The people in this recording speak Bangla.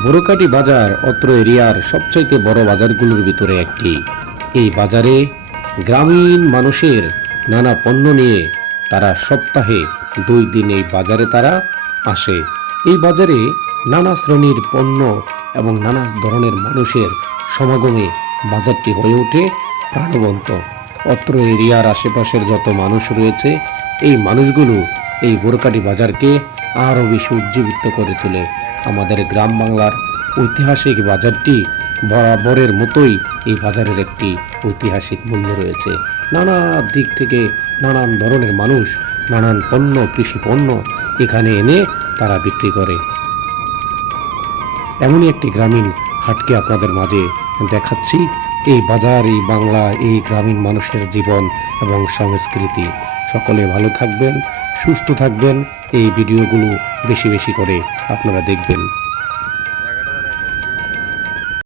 বড়কাটি বাজার অত্র এরিয়ার সবচাইতে বড় বাজারগুলোর ভিতরে একটি। এই বাজারে গ্রামীণ মানুষের নানা পণ্য নিয়ে তারা সপ্তাহে 2 দিন এই বাজারে তারা আসে। এই বাজারে নানা শ্রেণীর পণ্য এবং নানা ধরনের মানুষের সমাগমে বাজারটি হয়ে ওঠে প্রাণবন্ত। অত্র এরিয়ার আশেপাশের যত মানুষ রয়েছে, এই মানুষগুলো এই বড়কাটি বাজারকে আরও বেশি উজ্জীবিত করে তোলে। আমাদের গ্রাম বাংলার ঐতিহাসিক বাজারটি বরাবরের মতোই এই বাজারের একটি ঐতিহাসিক মূল্য রয়েছে। নানা দিক থেকে নানান ধরনের মানুষ নানান পণ্য, কৃষি পণ্য এখানে এনে তারা বিক্রি করে। এমনই একটি গ্রামীণ হাটকে আপনাদের মাঝে দেখাচ্ছি। এই বাজার, এই বাংলা, এই গ্রামীণ মানুষের জীবন এবং সংস্কৃতি। সকলে ভালো থাকবেন, সুস্থ থাকবেন। এই ভিডিওগুলো বেশি বেশি করে আপনারা দেখবেন।